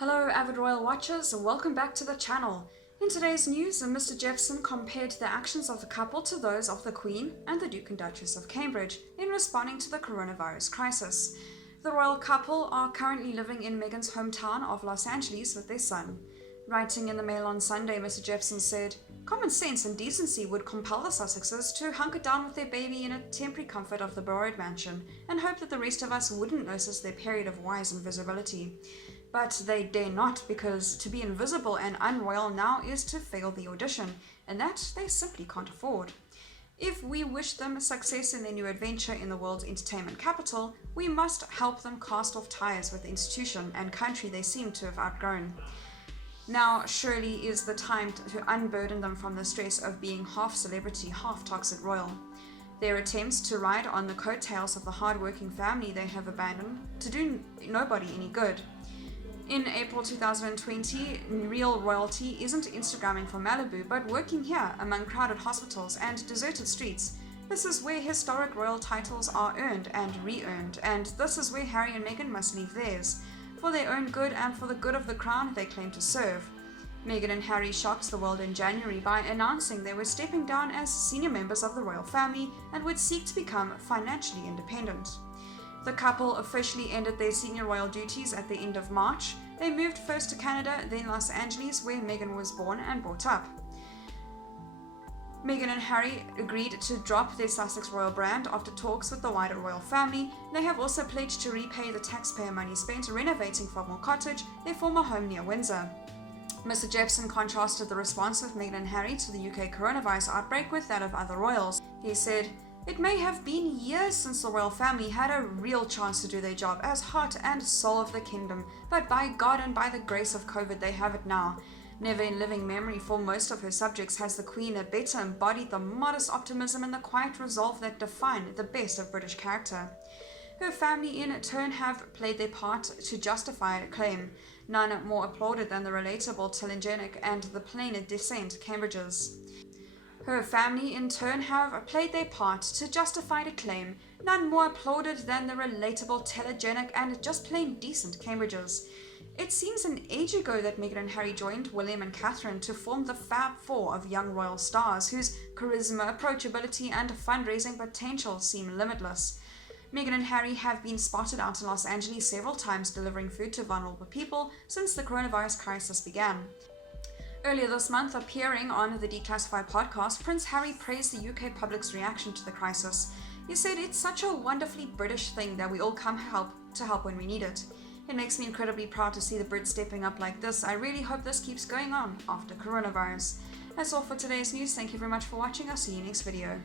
Hello avid royal watchers, welcome back to the channel. In today's news, Mr. Jefferson compared the actions of the couple to those of the Queen and the Duke and Duchess of Cambridge in responding to the coronavirus crisis. The royal couple are currently living in Meghan's hometown of Los Angeles with their son. Writing in the Mail on Sunday, Mr. Jefferson said, "Common sense and decency would compel the Sussexes to hunker down with their baby in a temporary comfort of the borrowed mansion and hope that the rest of us wouldn't notice their period of wise invisibility. But they dare not, because to be invisible and unroyal now is to fail the audition, and that they simply can't afford. If we wish them success in their new adventure in the world's entertainment capital, we must help them cast off ties with the institution and country they seem to have outgrown. Now surely is the time to unburden them from the stress of being half celebrity, half toxic royal. Their attempts to ride on the coattails of the hard-working family they have abandoned to do nobody any good. In April 2020, real royalty isn't Instagramming from Malibu, but working here among crowded hospitals and deserted streets. This is where historic royal titles are earned and re-earned, and this is where Harry and Meghan must leave theirs, for their own good and for the good of the crown they claim to serve. Meghan and Harry shocked the world in January by announcing they were stepping down as senior members of the royal family and would seek to become financially independent. The couple officially ended their senior royal duties at the end of March. They moved first to Canada, then Los Angeles, where Meghan was born and brought up. Meghan and Harry agreed to drop their Sussex royal brand after talks with the wider royal family. They have also pledged to repay the taxpayer money spent renovating Frogmore Cottage, their former home near Windsor. Mr. Jefferson contrasted the response of Meghan and Harry to the UK coronavirus outbreak with that of other royals. He said, "It may have been years since the royal family had a real chance to do their job as heart and soul of the kingdom, but by God and by the grace of COVID they have it now. Never in living memory for most of her subjects has the Queen better embodied the modest optimism and the quiet resolve that define the best of British character. Her family in turn have played their part to justify a claim. None more applauded than the relatable telegenic and the plain decent Cambridges. Her family in turn have played their part to justify the claim, none more applauded than the relatable, telegenic, and just plain decent Cambridges. It seems an age ago that Meghan and Harry joined William and Catherine to form the Fab Four of young royal stars whose charisma, approachability, and fundraising potential seem limitless. Meghan and Harry have been spotted out in Los Angeles several times delivering food to vulnerable people since the coronavirus crisis began. Earlier this month, appearing on the Declassified podcast, Prince Harry praised the UK public's reaction to the crisis. He said, "It's such a wonderfully British thing that we all come to help when we need it. It makes me incredibly proud to see the Brits stepping up like this. I really hope this keeps going on after coronavirus." That's all for today's news. Thank you very much for watching. I'll see you next video.